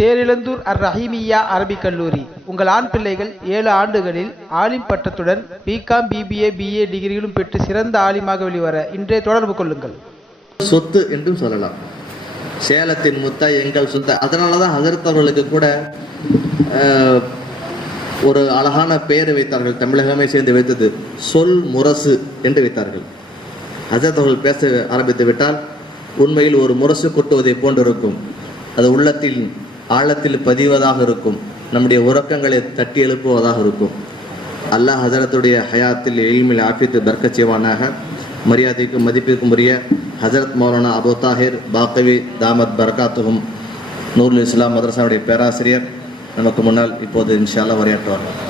தேரிழந்தூர் அர் ரஹீமியா அரபிக் கல்லூரி. உங்கள் ஆண் பிள்ளைகள் ஏழு ஆண்டுகளில் ஆலிம் பட்டத்துடன் பிகாம் பிபிஏ பிஏ டிகிரிகளும் பெற்று சிறந்த ஆலிமாக வெளிவர இன்றைய தொடர்பு கொள்ளுங்கள். சொத்து என்றும் சொல்லலாம். சேலத்தின் முத்த எங்கள் சொந்த. அதனால தான் ஹசரத் கூட ஒரு அழகான பெயரை வைத்தார்கள். தமிழகமே சேர்ந்து வைத்தது சொல் முரசு என்று வைத்தார்கள். ஹசரத் அவர்கள் பேச ஆரம்பித்து விட்டால் உண்மையில் ஒரு முரசு கொட்டுவதை போன்றிருக்கும். அது உள்ளத்தில் ஆழத்தில் பதிவதாக இருக்கும். நம்முடைய உறக்கங்களை தட்டி எழுப்புவதாக இருக்கும். அல்லாஹ் ஹசரத்துடைய ஹயாத்தில் எளிமையில் ஆஃபியத்து பர்க்கச் செய்வானாக. மரியாதைக்கும் மதிப்பிற்கும் உரிய ஹசரத் மௌலானா அபு தாஹிர் பாக்கவி தாமத் பர்காத்துகும் நூருல் இஸ்லாம் மதரசாவுடைய பேராசிரியர். நமக்கு முன்னால் இப்போது இன்ஷால்லா உரையாற்றுவார்.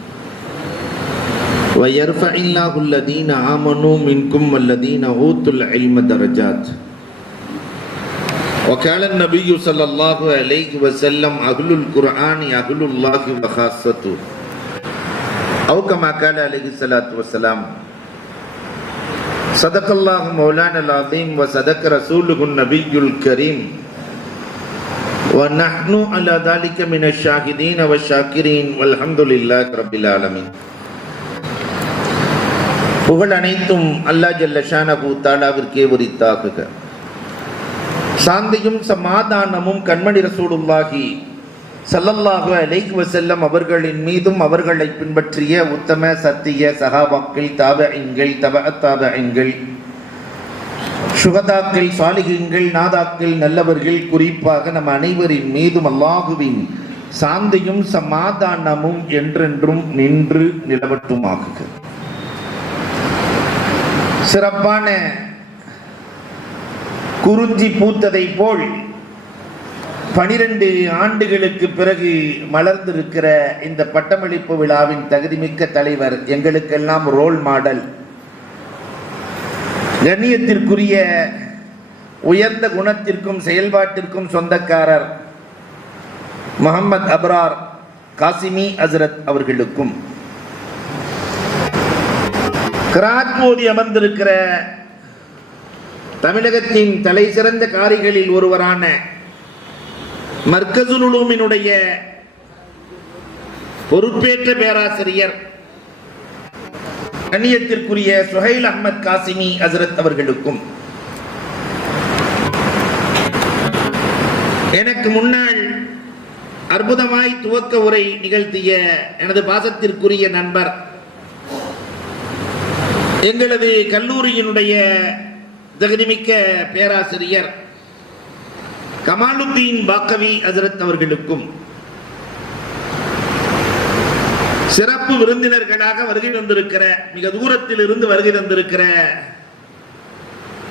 ويرفع الله الذين آمنوا منكم والذين أوتوا العلم درجات. وقال النبي صلى الله عليه وسلم أهل القرآن أهل الله وخاصته. أو كما قال عليه الصلاة والسلام صدق الله مولانا العظيم وصدق رسوله النبي الكريم. ونحن على ذلك من الشاهدين والشاكرين والحمد لله رب العالمين. புகழ் அனைத்தும் அல்லாஹ் ஜல்ல ஷானபு தாலாவிற்கே உரித்தாகுக சாந்தியும் சமாதானமும் கண்மணி ரசூலுல்லாஹி ஸல்லல்லாஹு அலைக் வசல்லம் அவர்களின் மீதும் அவர்களை பின்பற்றிய உத்தம சத்திய சஹாபாக்கள் தாபஇன்கள் தபஅ தாபஇன்கள் சுகதாக்கள் சாலிகங்கள் நாதாக்கள் நல்லவர்கள் குறிப்பாக நம் அனைவரின் மீதும் அல்லாஹுவின் சாந்தியும் சமாதானமும் என்றென்றும் நின்று நிலவட்டுமாகுகிறது சிறப்பான குறிஞ்சி பூத்ததை போல் பனிரெண்டு ஆண்டுகளுக்கு பிறகு மலர்ந்திருக்கிற இந்த பட்டமளிப்பு விழாவின் தகுதிமிக்க தலைவர் எங்களுக்கெல்லாம் ரோல் மாடல். கண்ணியத்திற்குரிய உயர்ந்த குணத்திற்கும் செயல்பாட்டிற்கும் சொந்தக்காரர் முகமது அப்ரார் காசிமி அசரத் அவர்களுக்கும். கிராத் மோதி அமர்ந்திருக்கிற தமிழகத்தின் தலை சிறந்த காரிகளில் ஒருவரான மர்கசுல் பொறுப்பேற்ற பேராசிரியர் கண்ணியத்திற்குரிய சுஹைல் அஹ்மத் காசிமி அசரத் அவர்களுக்கும். எனக்கு முன்னால் அற்புதமாய் துவக்க உரை நிகழ்த்திய எனது பாசத்திற்குரிய நண்பர் எங்களது கல்லூரியினுடைய தகுதிமிக்க பேராசிரியர் கமாலுத்தீன் பாக்கவி அசரத் அவர்களுக்கும் சிறப்பு விருந்தினர்களாக வருகை தந்திருக்கிற மிக தூரத்தில் இருந்து வருகை தந்திருக்கிற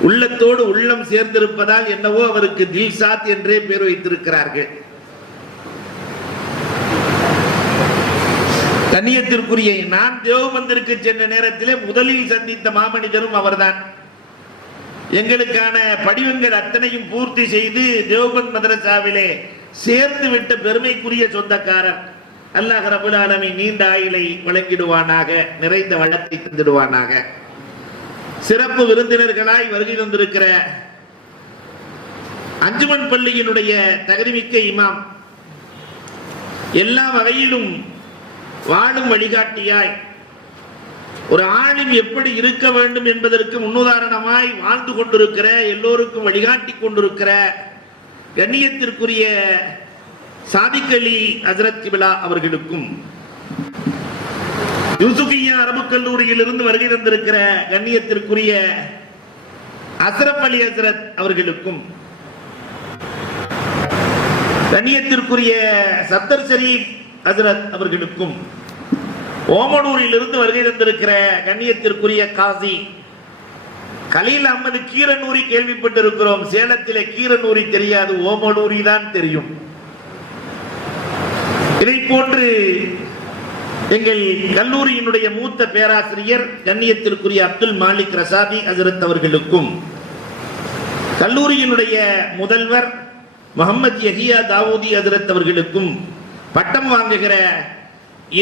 உள்ளத்தோடு உள்ளம் சேர்ந்திருப்பதால் என்னவோ அவருக்கு தில்சாத் என்றே பேர் வைத்திருக்கிறார்கள். கண்ணியத்திற்குரிய நான் தேவபந்திற்கு சென்ற நேரத்திலே முதலில் சந்தித்த மாமனிதரும் அவர்தான். எங்களுக்கான படிவங்கள் அத்தனையும் பூர்த்தி செய்து தேவபந்த் மதரசாவிலே சேர்த்து விட்ட பெருமைக்குரிய சொந்தக்காரர். அல்லாஹ் ரபுல் நீண்ட ஆயிலை வழங்கிடுவானாக நிறைந்த வளத்தை தந்திடுவானாக. சிறப்பு விருந்தினர்களாய் வருகை தந்திருக்கிற அஞ்சுமன் பள்ளியினுடைய தகுதிமிக்க இமாம். எல்லா வகையிலும் வாழும் வழிகாட்டியாய். ஒரு ஆளும் எப்படி இருக்க வேண்டும் என்பதற்கு முன்னுதாரணமாய் வாழ்ந்து கொண்டிருக்கிற எல்லோருக்கும் வழிகாட்டி கொண்டிருக்கிற கண்ணியத்திற்குரிய சாதிக் அலி ஹசரத் கிபிலா அவர்களுக்கும் யூசுஃபியா அரபு கல்லூரியில் இருந்து வருகை தந்திருக்கிற கண்ணியத்திற்குரிய அசரப் அலி ஹசரத் அவர்களுக்கும் கண்ணியத்திற்குரிய சத்தர் ஷரீப் ஹசரத் அவர்களுக்கும் ஓமனூரில் இருந்து வருகை தந்திருக்கிற கண்ணியத்திற்குரிய காசி கலீல் அஹமது கீரனூரி கேள்விப்பட்டிருக்கிறோம். சேலத்திலே கீரனூரி தெரியாது ஓமனூரி தான் தெரியும். இதை போன்று எங்கள் கல்லூரியினுடைய மூத்த பேராசிரியர் கண்ணியத்திற்குரிய அப்துல் மாலிக் ரசாதி ஹசரத் அவர்களுக்கும் கல்லூரியினுடைய முதல்வர் முகமது யஹியா தாவூதி ஹசரத் அவர்களுக்கும் பட்டம் வாங்குகிற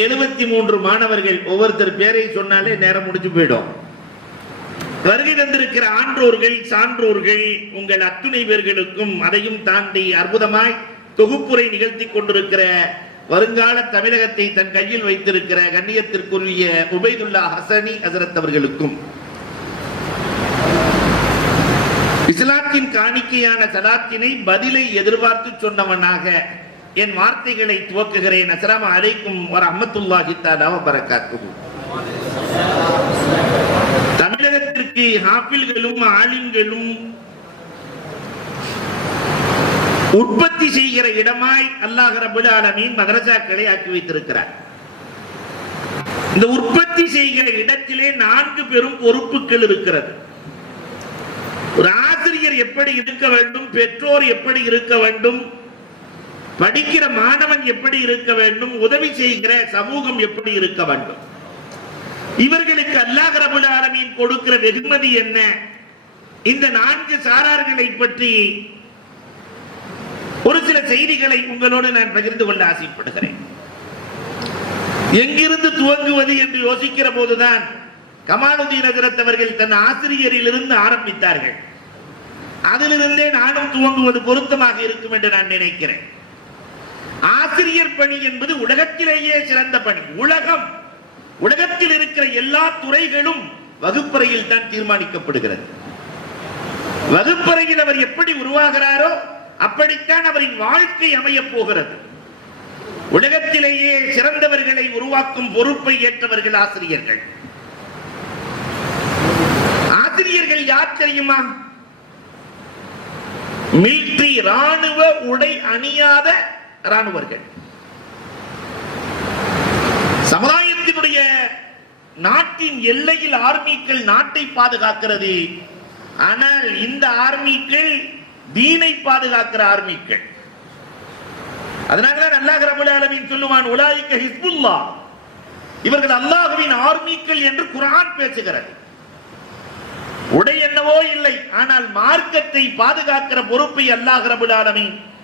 எழுபத்தி மூன்று மாணவர்கள் ஒவ்வொருத்தர் பேரை சொன்னாலே நேரம் முடிஞ்சு போயிடும். வருகை தந்திருக்கிற ஆன்றோர்கள் சான்றோர்கள் உங்கள் அத்துணை பேர்களுக்கும் அதையும் தாண்டி அற்புதமாய் தொகுப்புரை நிகழ்த்தி கொண்டிருக்கிற வருங்கால தமிழகத்தை தன் கையில் வைத்திருக்கிற கண்ணியத்திற்குரிய உபைதுல்லா ஹசனி ஹசரத் அவர்களுக்கும். இஸ்லாத்தின் காணிக்கையான சலாத்தினை பதிலை எதிர்பார்த்து சொன்னவனாக என் வார்த்தைகளை துவக்குகிறேன். அஸ்ஸலாமு அலைக்கும் ஒரு அம்மத்துல்லா தஆலா வ தமிழகத்திற்கு ஆப்பிள்களும் ஆலிம்களும் உற்பத்தி செய்கிற இடமாய் அல்லாஹ் ரபுல் மதரசாக்களை ஆக்கி வைத்திருக்கிறார். இந்த உற்பத்தி செய்கிற இடத்திலே நான்கு பெரும் பொறுப்புகள் இருக்கிறது. ஒரு ஆசிரியர் எப்படி இருக்க வேண்டும் பெற்றோர் எப்படி இருக்க வேண்டும் படிக்கிற மாணவன் எப்படி இருக்க வேண்டும் உதவி செய்கிற சமூகம் எப்படி இருக்க வேண்டும்? இவர்களுக்கு அல்லாஹ் ரபுல் ஆலமீன் கொடுக்கிற வெகுமதி என்ன? இந்த நான்கு சாரார்களை பற்றி ஒரு சில செய்திகளை உங்களோடு நான் பகிர்ந்து கொள்ள ஆசைப்படுகிறேன். எங்கிருந்து துவங்குவது என்று யோசிக்கிற போதுதான் கமாலுதீன் ஹஜரத் அவர்கள் தன் ஆசிரியரிலிருந்து ஆரம்பித்தார்கள். அதிலிருந்தே நானும் துவங்குவது பொருத்தமாக இருக்கும் என்று நான் நினைக்கிறேன். ஆசிரியர் பணி என்பது உலகத்திலேயே சிறந்த பணி. உலகம் உலகத்தில் இருக்கிற எல்லா துறைகளும் வகுப்பறையில் தான் தீர்மானிக்கப்படுகிறது. வகுப்பறையில் அவர் எப்படி உருவாகிறாரோ அப்படித்தான் அவரின் வாழ்க்கை அமையப் போகிறது. உலகத்திலேயே சிறந்தவர்களை உருவாக்கும் பொறுப்பை ஏற்றவர்கள் ஆசிரியர்கள். ஆசிரியர்கள் யார் தெரியுமா? மிலிட்டரி ராணுவ உடை அணியாத ராணுவர்கள். சமுதாயத்தினுடைய நாட்டின் எல்லையில் ஆர்மிக்கள் நாட்டை பாதுகாக்கிறது. ஆனால் இந்த ஆர்மிக்கள் தீனை பாதுகாக்கிற ஆர்மிக்கள். அதனால அல்லாஹ் ரபுல் ஆலமீன் சொல்லுவான் உலாய்க்க ஹிஸ்புல்லா. இவர்கள் அல்லாஹுவின் ஆர்மிக்கள் என்று குரான் பேசுகிறது. உடை என்னவோ இல்லை ஆனால் மார்க்கத்தை பாதுகாக்கிற பொறுப்பை அல்லாஹ் ரபுல்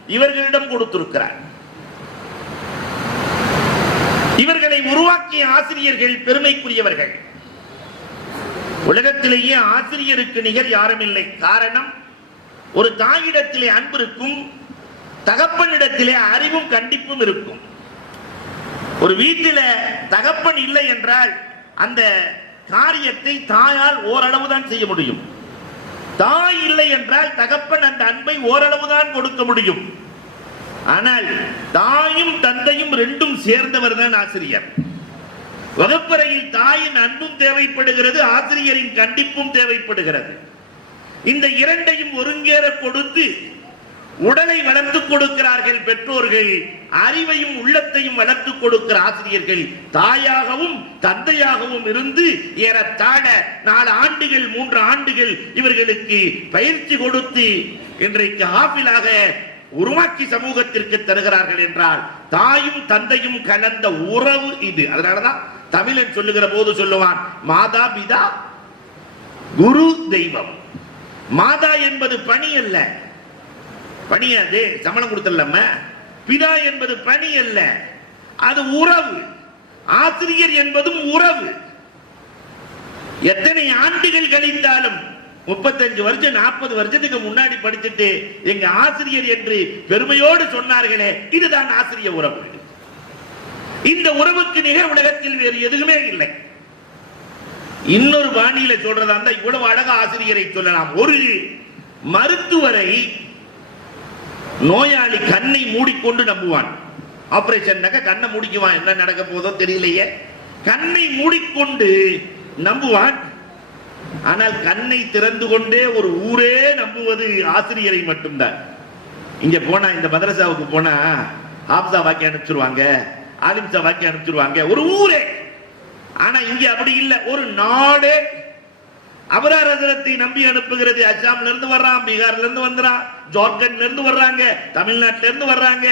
இவர்களிடம் கொடுத்திருக்கிறார். இவர்களை உருவாக்கிய ஆசிரியர்கள் பெருமைக்குரியவர்கள். உலகத்திலேயே ஆசிரியருக்கு நிகர் யாரும் இல்லை காரணம் ஒரு தாயிடத்திலே அன்பு இருக்கும் தகப்பனிடத்திலே அறிவும் கண்டிப்பும் இருக்கும். ஒரு வீட்டில தகப்பன் இல்லை என்றால் அந்த காரியத்தை தாயால் ஓரளவு தான் செய்ய முடியும். தாய் இல்லை என்றால் தகப்பன் அந்த அன்பை ஓரளவு தான் கொடுக்க முடியும். ஆனால் தாயும் தந்தையும் ரெண்டும் சேர்ந்தவர் தான் ஆசிரியர். வகுப்பறையில் தாயின் அன்பும் தேவைப்படுகிறது ஆசிரியரின் கண்டிப்பும் தேவைப்படுகிறது. இந்த இரண்டையும் ஒருங்கேற கொடுத்து உடலை வளர்த்து கொடுக்கிறார்கள் பெற்றோர்கள் அறிவையும் உள்ளத்தையும் வளர்த்து கொடுக்கிற ஆசிரியர்கள் தாயாகவும் தந்தையாகவும் இருந்து ஏறத்தாழ நாலு ஆண்டுகள் மூன்று ஆண்டுகள் இவர்களுக்கு பயிற்சி கொடுத்து இன்றைக்கு ஆப்பிளாக உருவாக்கி சமூகத்திற்கு தருகிறார்கள் என்றால் தாயும் தந்தையும் கலந்த உறவு இது. அதனாலதான் தமிழன் சொல்லுகிற போது சொல்லுவான் மாதா பிதா குரு தெய்வம். மாதா என்பது பணி அல்ல பணி அது சம்பளம் கொடுத்தல்லாம பிதா என்பது பணி அல்ல அது உறவு. ஆசிரியர் என்பதும் உறவு. எத்தனை ஆண்டுகள் கழித்தாலும் முப்பத்தஞ்சு வருஷம் நாற்பது வருஷத்துக்கு முன்னாடி படிச்சுட்டு எங்க ஆசிரியர் என்று பெருமையோடு சொன்னார்களே இதுதான் ஆசிரிய உறவு. இந்த உறவுக்கு நிகர் உலகத்தில் வேறு எதுவுமே இல்லை. இன்னொரு பாணியில சொல்றதா இருந்தா இவ்வளவு அழகா ஆசிரியரை சொல்லலாம். ஒரு மருத்துவரை நோயாளி கண்ணை மூடிக்கொண்டு நம்புவான். ஆபரேஷன் கண்ணை மூடிக்குவான். என்ன நடக்க போதோ தெரியலையே. கண்ணை மூடிக்கொண்டு நம்புவான். ஆனால் கண்ணை திறந்து கொண்டே ஒரு ஊரே நம்புவது ஆசிரியரை மட்டும்தான். இங்க போனா இந்த மதரசாவுக்கு போனா ஹாப்சா வாக்கி அனுப்பிச்சிருவாங்க. ஆலிம்சா வாக்கி அனுப்பிச்சிருவாங்க. ஒரு ஊரே. ஆனா இங்க அப்படி இல்லை. ஒரு நாடே அபரார் ஹசரத்தை நம்பி அனுப்புகிறது அஸ்ஸாம்ல இருந்து வர்றான் பீகார்ல இருந்து வந்துறான் ஜார்க்கண்ட்ல இருந்து வர்றாங்க தமிழ்நாட்டில இருந்து வர்றாங்க.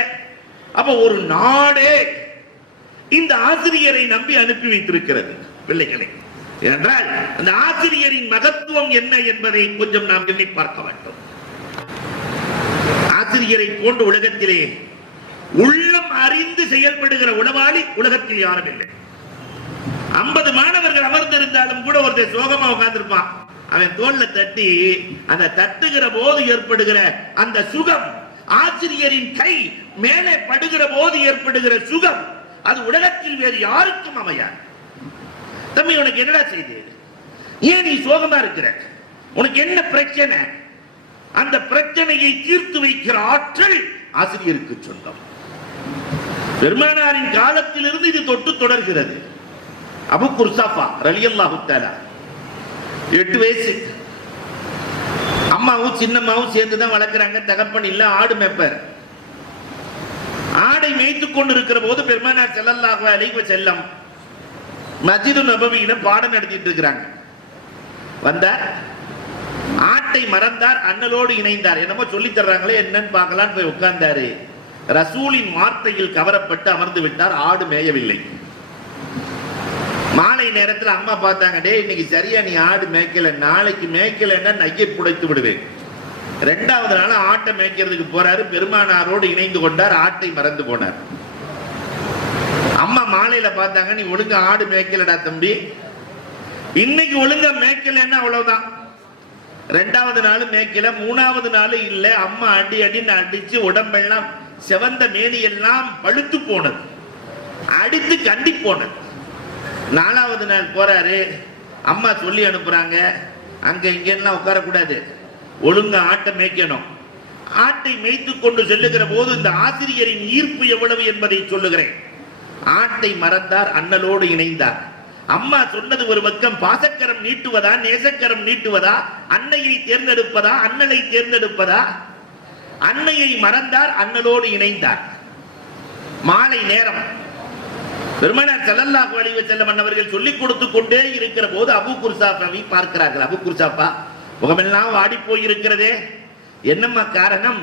அப்ப ஒரு நாடே இந்த ஆசிரியரை நம்பி அனுப்பி வைத்திருக்கிறது பிள்ளைகளை. என்றால் அந்த ஆசிரியரின் மகத்துவம் என்ன என்பதை கொஞ்சம் நாம் எண்ணி பார்க்க வேண்டும். ஆசிரியரை போன்ற உலகத்திலே உள்ளம் அறிந்து செயல்படுகிற உளவாளி உலகத்தில் யாரும் இல்லை. ஐம்பது மாணவர்கள் அமர்ந்திருந்தாலும் கூட ஒருத்தர் சோகமா உட்கார்ந்திருப்பான். அவன் தோல்ல தட்டி அந்த தட்டுகிற போது ஏற்படுகிற அந்த சுகம் ஆசிரியரின் கை மேலே படுகிற போது ஏற்படுகிற சுகம் அது உலகத்தில் வேறு யாருக்கும் அமையாது. தம்பி உனக்கு என்னடா செய்து? ஏன் நீ சோகமா இருக்கிற? உனக்கு என்ன பிரச்சனை? அந்த பிரச்சனையை தீர்த்து வைக்கிற ஆற்றல் ஆசிரியருக்கு சொந்தம். பெருமானாரின் காலத்திலிருந்து இது தொட்டு தொடர்கிறது. அபு குர்சாஃபா ரலியல்லா தஆலா. எட்டு வயசு. அம்மாவும் சின்னம்மாவும் சேர்ந்து தான் வளர்க்குறாங்க. தகப்பன் இல்லை ஆடு மேப்பர் ஆடை மேய்த்து கொண்டு இருக்கிற போது பெருமானார் செல்லல்லாக அழைவ செல்லம் மஜிது நபவியில பாடம் நடத்திட்டு இருக்கிறாங்க. வந்தார். ஆட்டை மறந்தார் அண்ணலோடு இணைந்தார். என்னமோ சொல்லி தர்றாங்களே என்னன்னு பார்க்கலான்னு போய் உட்கார்ந்தாரு. ரசூலின் வார்த்தையில் கவரப்பட்டு அமர்ந்து விட்டார் ஆடு மேயவில்லை. மாலை நேரத்தில் அம்மா பார்த்தாங்க டே இன்னைக்கு சரியா நீ ஆடு மேய்க்கல நாளைக்கு மேய்க்கலன்னா நையை புடைத்து விடுவேன். ரெண்டாவது நாள் ஆட்டை மேய்க்கிறதுக்கு போறாரு பெருமானாரோடு இணைந்து கொண்டார் ஆட்டை மறந்து போனார். அம்மா மாலையில பார்த்தாங்க நீ ஒழுங்கா ஆடு மேய்க்கலடா தம்பி. இன்னைக்கு ஒழுங்கா மேய்க்கலன்னா அவ்வளவுதான். ரெண்டாவது நாள் மேய்க்கல மூணாவது நாள் இல்ல அம்மா அடி அடின்னு அடிச்சு உடம்பெல்லாம் செவந்த மேனி எல்லாம் பழுத்து போனது. அடித்து கண்டி போனது நாலாவது நாள் போறாரு. அம்மா சொல்லி அனுப்புறாங்க. அங்க இங்கெல்லாம் உட்காரக்கூடாது. ஒழுங்காக ஆட்டை மேய்க்கணும். ஆட்டை மேய்த்து கொண்டு செல்லுகிற போது இந்த ஆசிரியரின் ஈர்ப்பு எவ்வளவு என்பதை சொல்லுகிறேன். ஆட்டை மறந்தார் அண்ணலோடு இணைந்தார். அம்மா சொன்னது ஒரு பக்கம் பாசக்கரம் நீட்டுவதா நேசக்கரம் நீட்டுவதா அன்னையை தேர்ந்தெடுப்பதா அண்ணலை தேர்ந்தெடுப்பதா? அன்னையை மறந்தார் அண்ணலோடு இணைந்தார். மாலை நேரம். பெருமனார் ஸல்லல்லாஹு அலைஹி வஸல்லம் அன்னவர்கள் சொல்லிக் கொடுத்து கொண்டே இருக்கிற போது அபு குர்சாஃபாவை பார்க்கிறார்கள். அபு குர்சாஃபா முகமெல்லாம் வாடி போயிருக்கிறதே. என்னம்மா காரணம்?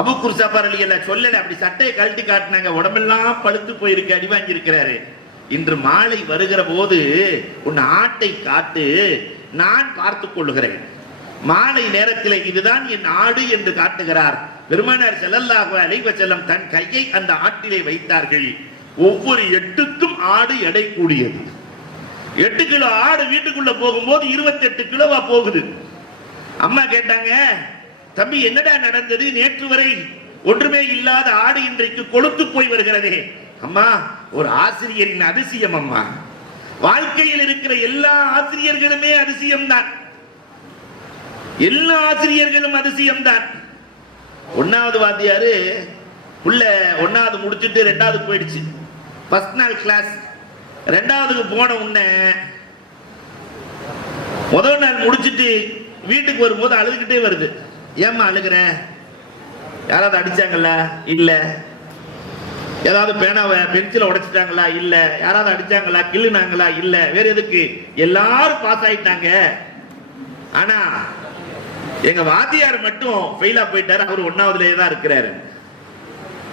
அபு குர்சாஃபா அலியல்ல சொல்லல அப்படி சட்டையை கழட்டி காட்டினாங்க. உடம்பெல்லாம் பழுத்து போயிருக்கு அடி வாங்கியிருக்கிறாரு. இன்று மாலை வருகிற போது உன் ஆட்டை காட்டு நான் பார்த்துக் கொள்ளுகிறேன். மாலை நேரத்தில் இதுதான் என் ஆடு என்று காட்டுகிறார். பெருமானார் செல்லல்லாக அலைஹி செல்லம் தன் கையை அந்த ஆட்டிலே வைத்தார்கள். ஒவ்வொரு எட்டுக்கும் ஆடு எடை கூடியது. எட்டு கிலோ ஆடு வீட்டுக்குள்ள போகும்போது இருபத்தெட்டு கிலோவா போகுது. அம்மா கேட்டாங்க தம்பி என்னடா நடந்தது? நேற்று வரை ஒன்றுமே இல்லாத ஆடு இன்றைக்கு கொளுத்து போய் வருகிறதே. அம்மா ஒரு ஆசிரியரின் அதிசயம் அம்மா. வாழ்க்கையில் இருக்கிற எல்லா ஆசிரியர்களுமே அதிசயம்தான். எல்லா ஆசிரியர்களும் அதிசயம்தான். ஒன்னாவது வாத்தியாரு உள்ள ஒன்னாவது முடிச்சுட்டு ரெண்டாவது போயிடுச்சு. ஃபர்ஸ்ட் நாள் கிளாஸ் ரெண்டாவதுக்கு போன உடனே முதல் நாள் முடிச்சிட்டு வீட்டுக்கு வரும்போது அழுதுகிட்டே வருது. ஏம்மா அழுகிறேன் யாராவது அடிச்சாங்களா? இல்லை. ஏதாவது பேனாவை பென்சிலை உடைச்சிட்டாங்களா? இல்லை. யாராவது அடிச்சாங்களா? கிள்ளுனாங்களா? இல்லை. வேற எதுக்கு? எல்லாரும் பாஸ் ஆயிட்டாங்க. ஆனா எங்க வாத்தியார் மட்டும் ஃபெயிலா போயிட்டாரு. அவர் ஒன்னாவதுலேயே தான் இருக்கிறாரு.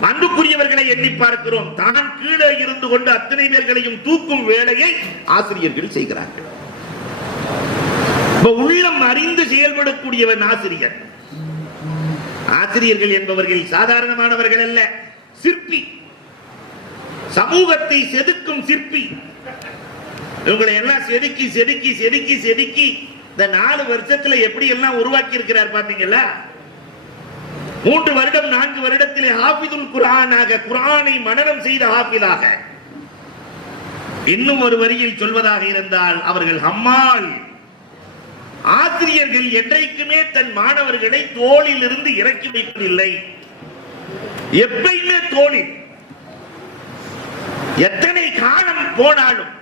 அன்புக்குரியவர்களை எண்ணி பார்க்கிறோம். தான் கீழே இருந்து கொண்டு அத்தனை பேர்களையும் தூக்கும் வேலையை ஆசிரியர்கள் செய்கிறார்கள். இப்ப உள்ளம் அறிந்து செயல்படக்கூடியவன் ஆசிரியர். ஆசிரியர்கள் என்பவர்கள் சாதாரணமானவர்கள் அல்ல சிற்பி. சமூகத்தை செதுக்கும் சிற்பி. இவங்களை எல்லாம் செதுக்கி செதுக்கி செதுக்கி செதுக்கி இந்த நாலு வருஷத்துல எப்படி எல்லாம் உருவாக்கி இருக்கிறார் பாத்தீங்களா? மூன்று வருடம் நான்கு வருடத்திலே ஹாபிதுல் குரானாக குரானை மனநம் செய்த ஹாபிதாக இன்னும் ஒரு வரியில் சொல்வதாக இருந்தால் அவர்கள் ஹம்மால் ஆசிரியர்கள் என்றைக்குமே தன் மாணவர்களை தோளில் இருந்து இறக்கி வைப்பதில்லை. எப்பயுமே தோளில். எத்தனை காலம் போனாலும்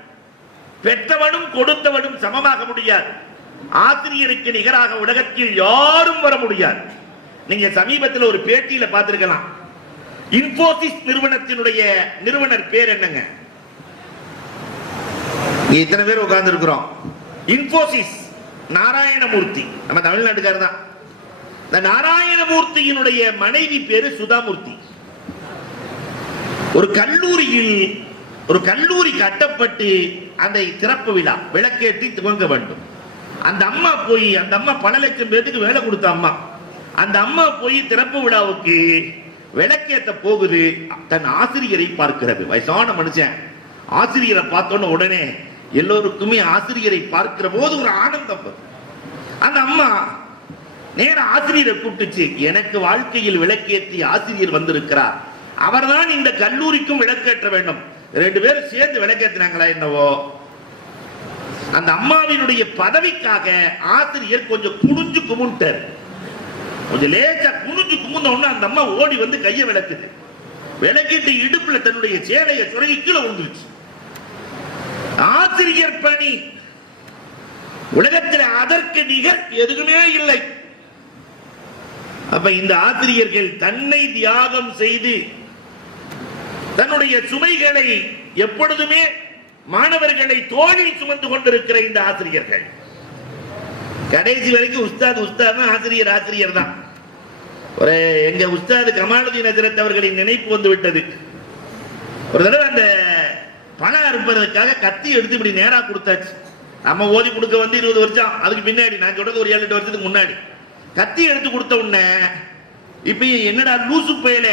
பெற்றவனும் கொடுத்தவனும் சமமாக முடியாது. ஆசிரியருக்கு நிகராக உலகத்தில் யாரும் வர முடியாது. நீங்க சமீபத்தில் ஒரு பேட்டியில பார்த்திருக்கலாம். இன்போசிஸ் நிறுவனத்தினுடைய நிறுவனர் பேர் என்னங்க? இத்தனை பேர் உட்கார்ந்து இருக்கிறோம் இன்போசிஸ் நாராயணமூர்த்தி. நம்ம தமிழ்நாட்டுக்காரர் தான். இந்த நாராயணமூர்த்தியினுடைய மனைவி பேரு சுதாமூர்த்தி. ஒரு கல்லூரியில் ஒரு கல்லூரி கட்டப்பட்டு அந்த திறப்பு விழா விளக்கேற்றி துவங்க வேண்டும். அந்த அம்மா போய் அந்த அம்மா பல லட்சம் பேருக்கு வேலை கொடுத்த அம்மா. அந்த அம்மா போய் திறப்பு விழாவுக்கு விளக்கேத்த போகுது தன் ஆசிரியரை பார்க்கிறது. வயசான மனுஷன். ஆசிரியரை பார்த்தோன்ன உடனே எல்லோருக்குமே ஆசிரியரை பார்க்கிற போது ஒரு ஆனந்தம் அந்த அம்மா நேர ஆசிரியரை கூப்பிட்டுச்சு. எனக்கு வாழ்க்கையில் விளக்கேற்றி ஆசிரியர் வந்திருக்கிறார். அவர்தான் இந்த கல்லூரிக்கும் விளக்கேற்ற வேண்டும். ரெண்டு பேரும் சேர்ந்து விளக்கேற்றினாங்களா என்னவோ? அந்த அம்மாவினுடைய பதவிக்காக ஆசிரியர் கொஞ்சம் குடிஞ்சு குமுட்டார். கொஞ்சம் லேசா குனிஞ்சு குமுந்த உடனே அந்த அம்மா ஓடி வந்து கையை விளக்குது. விளக்கிட்டு இடுப்புல தன்னுடைய சேலையை சுரங்கி கீழே விழுந்துருச்சு. ஆசிரியர் பணி. உலகத்தில் அதற்கு நிகர் எதுவுமே இல்லை. அப்ப இந்த ஆசிரியர்கள் தன்னை தியாகம் செய்து தன்னுடைய சுமைகளை எப்பொழுதுமே மாணவர்களை தோழில் சுமந்து கொண்டிருக்கிற இந்த ஆசிரியர்கள். கடைசி வரைக்கும் உஸ்தாத் உஸ்தாத் தான் ஆசிரியர் ஆசிரியர் தான். ஒரு எங்க உஸ்தாது கமாலுதீன் அஜரத் அவர்களின் நினைப்பு வந்து விட்டது. ஒரு தடவை அந்த பணம் அறுப்பதற்காக கத்தி எடுத்து இப்படி நேராக கொடுத்தாச்சு. நம்ம ஓதி கொடுக்க வந்து இருபது வருஷம் அதுக்கு பின்னாடி நான் சொல்றது ஒரு ஏழு எட்டு வருஷத்துக்கு முன்னாடி. கத்தி எடுத்து கொடுத்த உடனே இப்ப என்னடா லூசு பயல?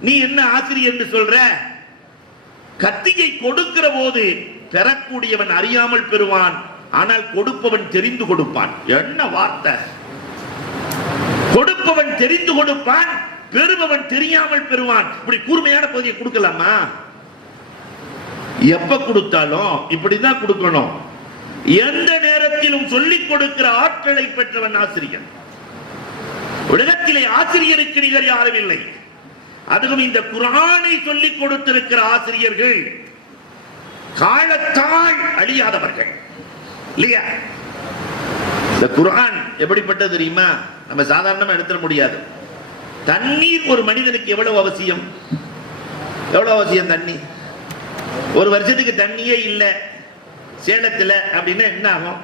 நீ என்ன ஆசிரியர் என்று சொல்ற? கத்தியை கொடுக்கிற போது பெறக்கூடியவன் அறியாமல் பெறுவான். ஆனால் கொடுப்பவன் தெரிந்து கொடுப்பான். என்ன வார்த்தை? கொடுப்பவன் தெரிந்து கொடுப்பான் பெறுபவன் தெரியாமல் பெறுவான். இப்படி கூர்மையான பகுதியை கொடுக்கலாமா? எப்ப கொடுத்தாலும் இப்படிதான் கொடுக்கணும். எந்த நேரத்திலும் சொல்லிக் கொடுக்கிற ஆற்றலை பெற்றவன் ஆசிரியர் உலகத்திலே ஆசிரியருக்கு நிகர் யாரும் இல்லை. அதுவும் இந்த குரானை சொல்லிக் கொடுத்திருக்கிற ஆசிரியர்கள் காலத்தால் அழியாதவர்கள். இல்லையா இந்த குரான் எப்படிப்பட்டது தெரியுமா? நம்ம சாதாரணமா எடுத்துட முடியாது. தண்ணீர் ஒரு மனிதனுக்கு எவ்வளவு அவசியம்? எவ்வளவு அவசியம் தண்ணி? ஒரு வருஷத்துக்கு தண்ணியே இல்லை. சேலத்துல அப்படின்னா என்ன ஆகும்?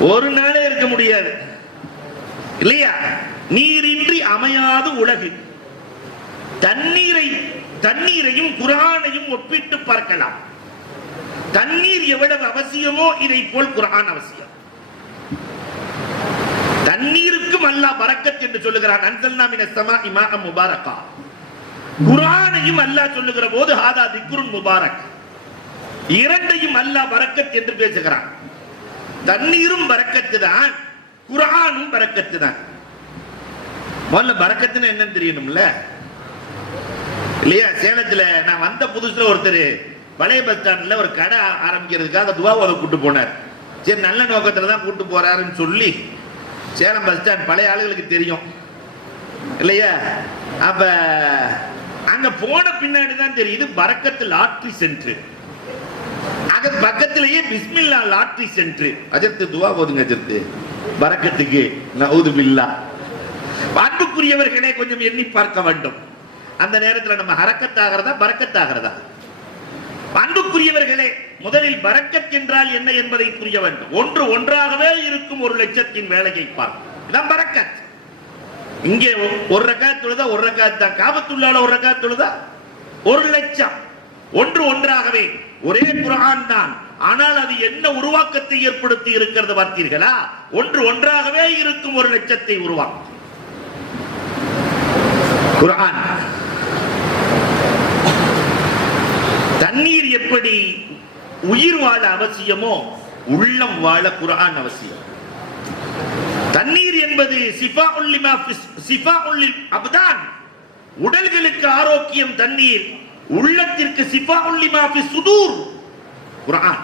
ஒரு நாளே இருக்க முடியாது. இல்லையா? நீரின்றி அமையாது உலகு. தண்ணீரை தண்ணீரையும் குரானையும் ஒப்பிட்டு பார்க்கலாம். தண்ணீர் எவ்வளவு அவசியமோ இதை போல் குரான் அவசியம். தண்ணீருக்கும் அல்லாஹ் பறக்கத் என்று சொல்லுகிறான் அன்சல்னா மின ஸமாஇ இமாக முபாரக்கா. குரானையும் அல்லாஹ் சொல்லுகிற போது ஹாதா திக்ருன் முபாரக். இரண்டையும் அல்லாஹ் பறக்கத் என்று பேசுகிறான். தண்ணீரும் பறக்கத்து தான் குரானும் பறக்கத்து தான். முதல்ல பறக்கத்துன்னு என்னன்னு தெரியணும்ல? இல்லையா? சேலத்துல நான் வந்த புதுசுல ஒருத்தர் பழைய பஸ் ஸ்டாண்ட்ல ஒரு கடை ஆரம்பிக்கிறதுக்காக துவா ஓத கூட்டு போனார். சரி நல்ல நோக்கத்தில் தான் கூட்டு போறாருன்னு சொல்லி சேலம் பஸ் ஸ்டாண்ட் பழைய ஆளுகளுக்கு தெரியும். இல்லையா? அப்ப அங்க போன பின்னாடி தான் தெரியுது பரக்கத்து லாட்ரி சென்ட்ரு அங்க பக்கத்திலேயே பிஸ்மில்லா லாட்ரி சென்ட்ரு அஜத்து துவா போதுங்க அஜத்து பரக்கத்துக்கு நவுது பில்லா. அன்புக்குரியவர்களே கொஞ்சம் எண்ணி பார்க்க வேண்டும். அந்த நேரத்தில் நம்ம ஹரக்கத்தாகிறதா பறக்கத்தாகிறதா? அன்புக்குரியவர்களே முதலில் பரக்கத் என்றால் என்ன என்பதை புரிய வேண்டும். ஒன்று ஒன்றாகவே இருக்கும் ஒரு லட்சத்தின் வேலையை பார்க்கும் பரக்கத். இங்கே ஒரு ரக்காத் தொழுதா ஒரு ரக்காத் தான். காபத்துள்ளால ஒரு ரக்காத் தொழுதா? ஒரு லட்சம். ஒன்று ஒன்றாகவே ஒரே குரான் தான். ஆனால் அது என்ன உருவாக்கத்தை ஏற்படுத்தி இருக்கிறது பார்த்தீர்களா? ஒன்று ஒன்றாகவே இருக்கும் ஒரு லட்சத்தை உருவாக்கும். குரான் தண்ணீர் எப்படி உயிர் வாழ அவசியமோ உள்ளம் வாழ குரான் அவசியம். தண்ணீர் என்பது அப்தான். உடல்களுக்கு ஆரோக்கியம் தண்ணீர் உள்ளத்திற்கு சிஃபா உள்ளிமா சுதூர். குரான்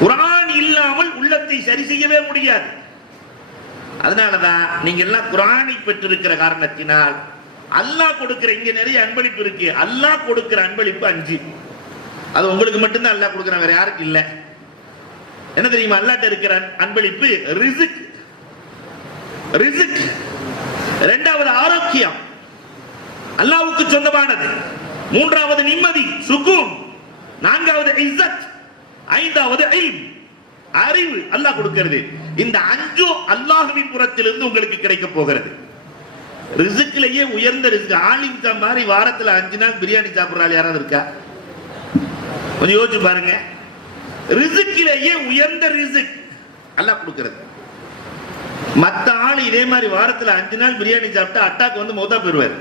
குரான் இல்லாமல் உள்ளத்தை சரி செய்யவே முடியாது. அதனாலதான் நீங்க எல்லாம் குரானை பெற்றிருக்கிற காரணத்தினால் அல்லாஹ் கொடுக்கிற இங்க நிறைய அன்பளிப்பு இருக்கு. அல்லாஹ் கொடுக்கிற அன்பளிப்பு அஞ்சு. அது உங்களுக்கு மட்டும்தான் அல்லாஹ் கொடுக்கிறான் வேற யாருக்கு இல்ல. என்ன தெரியுமா? அல்லாட்ட இருக்கிற அன்பளிப்பு ரிசிக். ரிசிக். இரண்டாவது ஆரோக்கியம். அல்லாவுக்கு சொந்தமானது. மூன்றாவது நிம்மதி சுகூன். நான்காவது இஸ்ஸத். ஐந்தாவது இல்ம். அறிவு அல்லாஹ் கொடுக்கிறது. இந்த அஞ்சும் அல்லாஹ்வின் புறத்திலிருந்து உங்களுக்கு கிடைக்க போகிறது. ரிசுக்கிலேயே உயர்ந்த ரிஸ்க் ஆலிம்கா மாதிரி வாரத்துல அஞ்சு நாள் பிரியாணி சாப்பிட்றாள் யாராவது இருக்கா? கொஞ்சம் யோசிச்சு பாருங்க. ரிசுக்கிலேயே உயர்ந்த ரிசுக்? நல்லா கொடுக்கறது. மத்த ஆள் இதே மாதிரி வாரத்துல அஞ்சு நாள் பிரியாணி சாப்பிட்டா அட்டாக்கு வந்து மௌத்தா போயிடுவார்.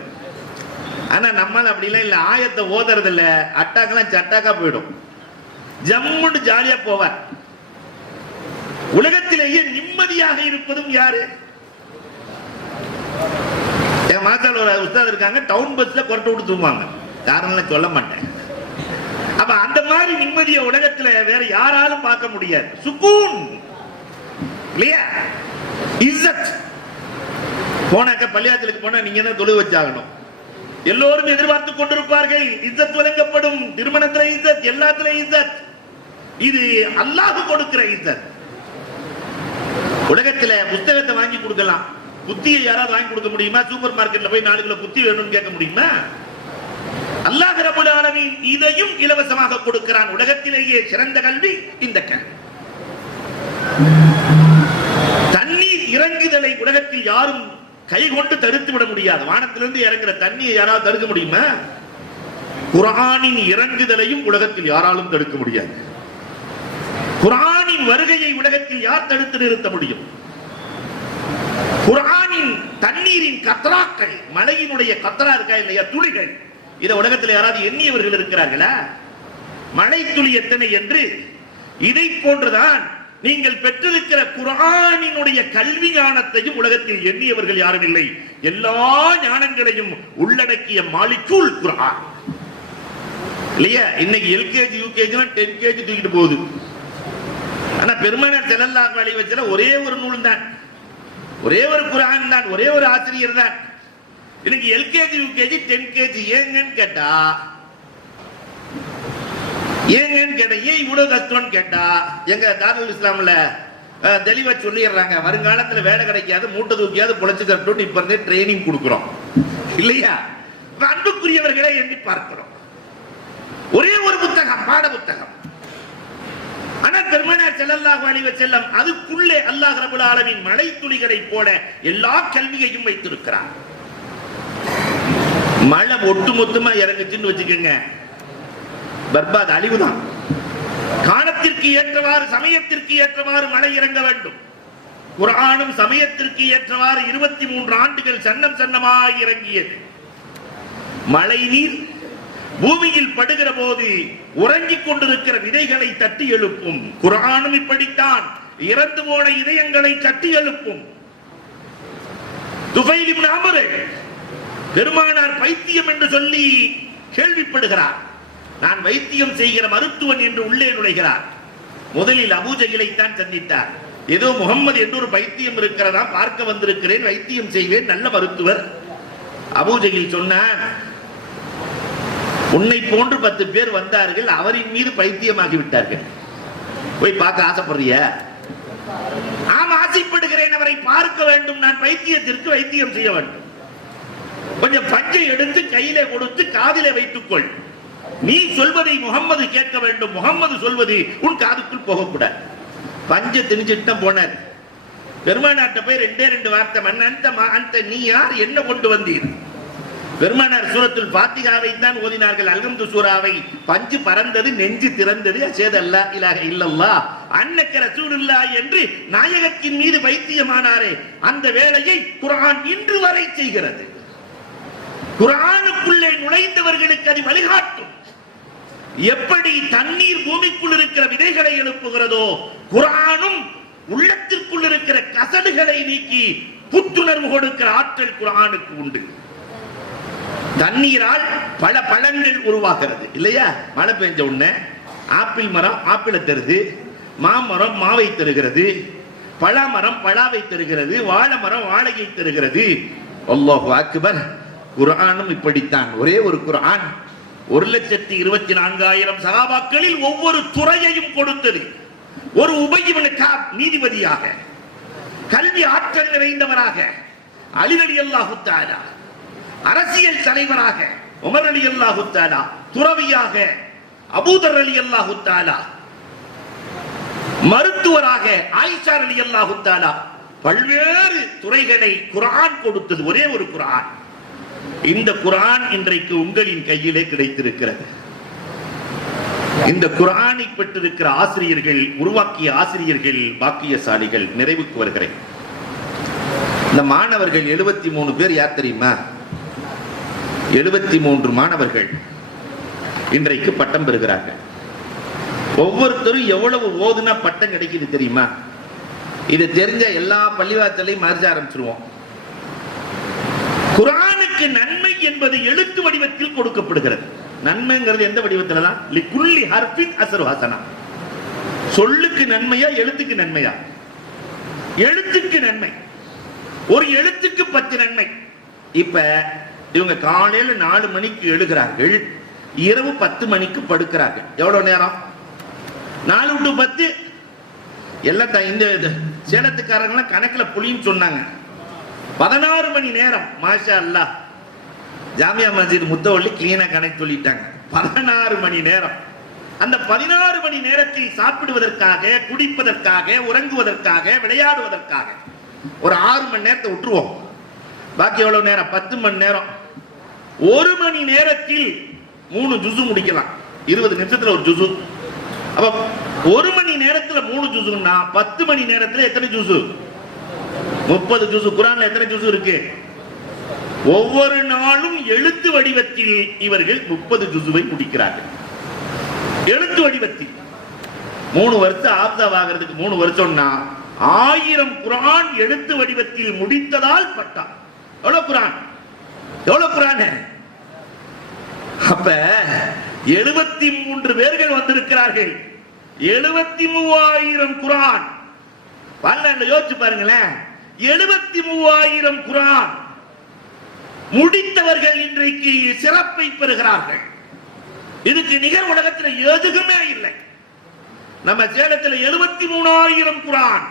ஆனா நம்மால் அப்படிலாம் இல்ல. ஆயத்தை ஓதுறது இல்ல அட்டாக்கெல்லாம் சட்டாக்கா போயிடும். ஜம்முன்னு ஜாலியா போவார். உலகத்திலேயே நிம்மதியாக இருப்பதும் யாரு? என் மாத்தால ஒரு உஸ்தாத் இருக்காங்க டவுன் பஸ்ல கொரட்டை விட்டு தூங்குவாங்க. யாரும் சொல்ல மாட்டேன். அப்ப அந்த மாதிரி நிம்மதியை உலகத்துல வேற யாராலும் பார்க்க முடியாது. சுக்கூன் இல்லையா? இஸ்ஸத். போனாக்க பள்ளியாச்சலுக்கு போனா நீங்க தான் தொழு வச்சாகணும். எல்லோரும் எதிர்பார்த்து கொண்டிருப்பார்கள். இஸ்ஸத் வழங்கப்படும். திருமணத்துல இஸ்ஸத் எல்லாத்துல இஸ்ஸத். இது அல்லாஹ் கொடுக்கிற இஸ்ஸத். உலகத்துல புத்தகத்தை வாங்கி கொடுக்கலாம். புத்தியை யாராவது வாங்கி கொடுக்க முடியுமா? சூப்பர் மார்க்கெட்ல போய் நாலு கிலோ புத்தி வேணும்னு கேட்க முடியுமா? அல்லாஹ் ரபுல் ஆலமீன் இதையும் இலவசமாக கொடுக்கிறான். உலகத்திலேயே சிறந்த கல்வி இந்த கல்வி. தண்ணீர் இறங்குதலை உலகத்தில் யாரும் கை கொண்டு தடுத்து விட முடியாது. வானத்திலிருந்து இறங்குற தண்ணியை யாராவது தடுக்க முடியுமா? குரானின் இறங்குதலையும் உலகத்தில் யாராலும் தடுக்க முடியாது. குரானின் வருகையை உலகத்தில் யார் தடுத்து நிறுத்த முடியும்? குரானின் தண்ணீரின் கத்ராக்கள் மலையினுடைய கத்ரா இருக்கா இல்லையா? துளிகள். இதை உலகத்தில் யாராவது எண்ணியவர்கள் இருக்கிறார்களா? மழை துளி எத்தனை என்று? இதை போன்றுதான் நீங்கள் பெற்றிருக்கிற குரானினுடைய கல்வி ஞானத்தையும் உலகத்தில் எண்ணியவர்கள் யாரும் இல்லை. எல்லா ஞானங்களையும் உள்ளடக்கிய மாலிக்குள் குரான் இல்லையா? இன்னைக்கு எல்கேஜி யூகேஜி டென் கேஜி தூக்கிட்டு போகுது. ஆனா பெருமனர் செல்லல்லா வழி வச்சல ஒரே ஒரு நூல் தான். ஒரே ஒரு குரான் தான் ஒரே ஒரு ஆசிரியர் தான். இன்னைக்கு எல்கேஜி யூகேஜி டென் கேஜி ஏங்கன்னு கேட்டா ஏங்கன்னு கேட்டா ஏன் இவ்வளவு கஷ்டம்னு கேட்டா எங்க தாருல் இஸ்லாம்ல தெளிவா சொல்லிடுறாங்க. வருங்காலத்துல வேலை கிடைக்காது மூட்டை தூக்கியாவது பொழைச்சுக்கட்டும் இப்ப இருந்தே ட்ரைனிங் கொடுக்குறோம். இல்லையா? அன்புக்குரியவர்களை எண்ணி பார்க்கிறோம். ஒரே ஒரு புத்தகம் பாட புத்தகம். ஆனா பெருமனார் ஸல்லல்லாஹு அலைஹி செல்லம் அதுக்குள்ளே அல்லாஹ் ரபுல் ஆலமின் மழை துளிகளை போல எல்லா கல்வியையும் வைத்திருக்கிறார். மழை ஒட்டுமொத்தமா இறங்குச்சுன்னு வச்சுக்கோங்க. பர்பாத் அழிவுதான். காலத்திற்கு ஏற்றவாறு சமயத்திற்கு ஏற்றவாறு மழை இறங்க வேண்டும். குரானும் சமயத்திற்கு ஏற்றவாறு இருபத்தி மூன்று ஆண்டுகள் சன்னம் சன்னமாக இறங்கியது. மழை நீர் பூமியில் படுகிற போது உறங்கிக் கொண்டிருக்கிற விதைகளை தட்டி எழுப்பும். குரானும் இப்படித்தான். இறந்து போன இதயங்களை தட்டி எழுப்பும். துபைலிம் இப்னு பெருமானார் பைத்தியம் என்று சொல்லி கேள்விப்படுகிறார். நான் வைத்தியம் செய்கிற மருத்துவன் என்று உள்ளே நுழைகிறார். முதலில் அபூஜகிலை தான் சந்தித்தார். ஏதோ முகம்மது என்று ஒரு பைத்தியம் இருக்கிறதா பார்க்க வந்திருக்கிறேன் வைத்தியம் செய்வேன் நல்ல மருத்துவர். அபூஜகில் சொன்னார் உன்னை போன்று பத்து பேர் வந்தார்கள் அவரின் மீது பைத்தியமாகி விட்டார்கள் போய் பார்க்க ஆசைப்படுறிய? ஆம் ஆசைப்படுகிறேன் அவரை பார்க்க வேண்டும். நான் பைத்தியத்திற்கு வைத்தியம் செய்ய வேண்டும். கொஞ்சம் பஞ்சை எடுத்து கையிலே கொடுத்து காதிலே வைத்துக்கொள். நீ சொல்வதை முகம்மது கேட்க வேண்டும். முகம்மது சொல்வது உன் காதுக்குள் போகக்கூடாது. பஞ்ச திணிச்சிட்டு போனார். பெருமானார்ட்ட போய் ரெண்டே ரெண்டு வார்த்தை மன் அந்த அந்த நீ யார்? என்ன கொண்டு வந்தீர்? பெருமானார் சூரத்தில் பாத்திகாவை தான் ஓதினார்கள். அல்கம்து சூராவை பஞ்சு பறந்தது நெஞ்சு திறந்தது. அசேதல்லா இலாக இல்லல்லா அன்னக்க ரசூலுல்லா என்று நாயகத்தின் மீது வைத்தியமானாரே அந்த வேலையை குரான் இன்று வரை செய்கிறது. குரானுக்குள்ளே நுழைந்தவர்களுக்கு அது வழிகாட்டும். எப்படி தண்ணீர் பூமிக்குள் இருக்கிற விதைகளை எழுப்புகிறதோ குரானும் உள்ளத்திற்குள் இருக்கிற கசடுகளை நீக்கி புத்துணர்வு கொடுக்கிற ஆற்றல் குரானுக்கு உண்டு. தண்ணீரால் பல பழங்கள் உருவாகிறது. இல்லையா? மழை பெஞ்ச உடனே ஆப்பிள் மரம் ஆப்பிளை தருது மாமரம் மாவை தருகிறது பழமரம் பழாவை தருகிறது வாழை மரம் வாழையை தருகிறது. அல்லாஹு அக்பர் குரானும் இப்படித்தான். ஒரே ஒரு குரான் ஒரு லட்சத்தி இருபத்தி நான்காயிரம் சகாபாக்களில் ஒவ்வொரு துறையையும் கொடுத்தது. ஒரு உபயிவன நீதிபதியாக கல்வி ஆற்றல் நிறைந்தவராக அலிரலி அல்லாஹுத்தாரா அரசியல் தலைவராக உமர் அலி அல்லாஹு துறவியாக அபூதர் அலி அல்லாஹுத்தாலா மருத்துவராக ஆயிஷா அலி அல்லாஹுத்தாலா பல்வேறு துறைகளை குரான் கொடுத்தது. ஒரே ஒரு குரான் இந்த குரான் இன்றைக்கு உங்களின் கையிலே கிடைத்திருக்கிறது. இந்த குரானை பெற்றிருக்கிற ஆசிரியர்கள் உருவாக்கிய ஆசிரியர்கள் பாக்கியசாலிகள் நிறைவுக்கு வருகிறேன். இந்த மாணவர்கள் எழுபத்தி மூணு பேர் யார் தெரியுமா? எழுபத்தி மூன்று மாணவர்கள் இன்றைக்கு பட்டம் பெறுகிறார்கள். ஒவ்வொருத்தரும் எவ்வளவு ஓதுனா பட்டம் கிடைக்குது தெரியுமா? இது தெரிஞ்ச எல்லா பள்ளிவாசலையும் மறைச்ச ஆரம்பிச்சிருவோம். குரான் குரானுக்கு நன்மை என்பது எழுத்து வடிவத்தில் கொடுக்கப்படுகிறது. நன்மைங்கிறது எந்த வடிவத்துல தான் லிக்குல்லி ஹர்ஃபின் அசரு சொல்லுக்கு நன்மையா எழுத்துக்கு நன்மையா? எழுத்துக்கு நன்மை. ஒரு எழுத்துக்கு பத்து நன்மை. இப்ப இவங்க காலையில நாலு மணிக்கு எழுகிறார்கள் இரவு பத்து மணிக்கு படுக்கிறார்கள். எவ்வளவு நேரம்? நாலு டு பத்து. எல்லாம் இந்த இது, சேலத்துக்காரங்களாம் கணக்குல புளின்னு சொன்னாங்க. பதினாறு மணி நேரம் மாஷா அல்லாஹ். ஜாமியா மஸ்ஜித் முத்தவள்ளி கிளீனா கணக்கு சொல்லிட்டாங்க. பதினாறு மணி நேரம். அந்த பதினாறு மணி நேரத்தில் சாப்பிடுவதற்காக குடிப்பதற்காக உறங்குவதற்காக விளையாடுவதற்காக ஒரு ஆறு மணி நேரத்தை விட்டுருவோம். பாக்கி எவ்வளவு நேரம்? பத்து மணி நேரம். ஒரு மணி நேரத்தில் மூணு ஜுசு முடிக்கலாம். இருபது நிமிஷத்துல ஒரு ஜுசு அப்ப ஒரு மணி நேரத்துல மூணு ஜூசுன்னா பத்து மணி நேரத்துல எத்தனை ஜூசு முப்பது ஜூசு குரான்ல எத்தனை ஜூசு இருக்கு? ஒவ்வொரு நாளும் எழுத்து வடிவத்தில் இவர்கள் முப்பது ஜுசுவை முடிக்கிறார்கள். எழுத்து வடிவத்தில். மூணு வருஷம் ஆப்தா ஆகிறதுக்கு மூணு வருஷம்னா ஆயிரம் குரான் எழுத்து வடிவத்தில் முடித்ததால் பட்டா. எவ்வளவு குரான்? எவ்வளவு குரான்? அப்ப எழுபத்தி மூன்று பேர்கள் வந்திருக்கிறார்கள். எழுபத்தி மூவாயிரம் குரான். வரல யோசிச்சு பாருங்களேன். எழுபத்தி மூவாயிரம் குரான். முடித்தவர்கள் இன்றைக்கு சிறப்பை பெறுகிறார்கள். இதுக்கு நிகர் உலகத்தில் எதுவுமே இல்லை. நம்ம சேலத்தில் எழுபத்தி மூணாயிரம் குரான்.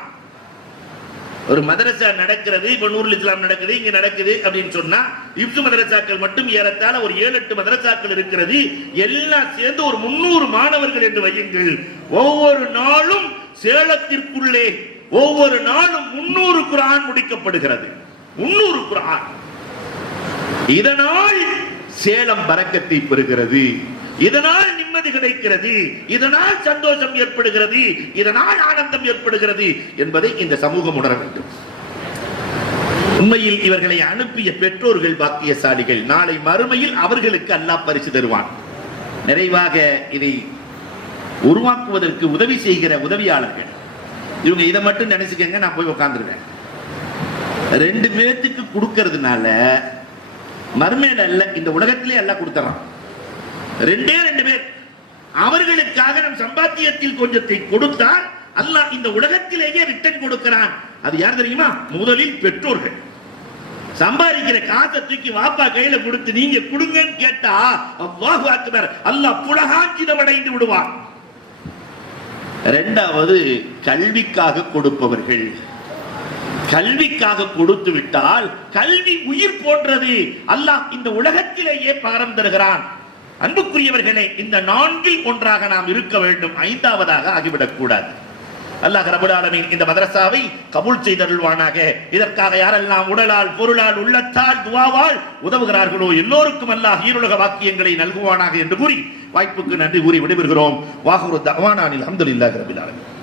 ஒரு மதரசா நடக்கிறது இப்ப நூறு இஸ்லாம் நடக்குது இங்க நடக்குது அப்படின்னு சொன்னா இப்து மதரசாக்கள் மட்டும் ஏறத்தாழ ஒரு ஏழு எட்டு மதரசாக்கள் இருக்கிறது. எல்லாம் சேர்ந்து ஒரு முன்னூறு மாணவர்கள் என்று வையுங்கள். ஒவ்வொரு நாளும் சேலத்திற்குள்ளே ஒவ்வொரு நாளும் முன்னூறு குரான் முடிக்கப்படுகிறது. முன்னூறு குரான். இதனால் சேலம் பறக்கத்தை பெறுகிறது. இதனால் நிம்மதி கிடைக்கிறது. இதனால் சந்தோஷம் ஏற்படுகிறது. இதனால் ஆனந்தம் ஏற்படுகிறது என்பதை இந்த சமூகம் உணர வேண்டும். உண்மையில் இவர்களை அனுப்பிய பெற்றோர்கள் பாக்கியசாலிகள் நாளை மறுமையில் அவர்களுக்கு அல்லாஹ் பரிசு தருவான். நிறைவாக இதை உருவாக்குவதற்கு உதவி செய்கிற உதவியாளர்கள். இவங்க இதை மட்டும் நினைச்சுக்கங்க நான் போய் உட்காந்துருவேன் ரெண்டு பேர்த்துக்கு கொடுக்கறதுனால மர்மேல அல்ல இந்த உலகத்திலே எல்லாம் கொடுத்துறான். ரெண்டே ரெண்டு பேர். அவர்களுக்காக நம் சம்பாத்தியத்தில் கொஞ்சத்தை கொடுத்தால் அல்லாஹ் இந்த உலகத்திலேயே ரிட்டர்ன் கொடுக்கிறான். அது யார் தெரியுமா? முதலில் பெற்றோர்கள். சம்பாதிக்கிற காசை தூக்கி வாப்பா கையில கொடுத்து நீங்க கொடுங்கன்னு கேட்டா அல்லாஹு அக்பர் அல்லாஹ் புலகாஞ்சிதம் அடைந்து விடுவான். இரண்டாவது கல்விக்காக கொடுப்பவர்கள். கல்விக்காக கொடுத்து விட்டால் கல்வி உயிர் போன்றது. அல்லாஹ் இந்த உலகத்திலேயே பகரம் தருகிறான். அன்புக்குரியவர்களே இந்த நான்கில் ஒன்றாக நாம் இருக்க வேண்டும். ஐந்தாவதாக ஆகிவிடக் கூடாது அல்லாஹ் ரபுல் இந்த மதரசாவை கபூல் செய்தருள்வானாக. இதற்காக யாரெல்லாம் உடலால் பொருளால் உள்ளத்தால் துவாவால் உதவுகிறார்களோ எல்லோருக்கும் அல்லாஹ் ஈருலக வாக்கியங்களை நல்குவானாக என்று கூறி வாய்ப்புக்கு நன்றி கூறி விடைபெறுகிறோம். வாகுரு தவானானில் அஹமதுல்லாஹ் ரபில்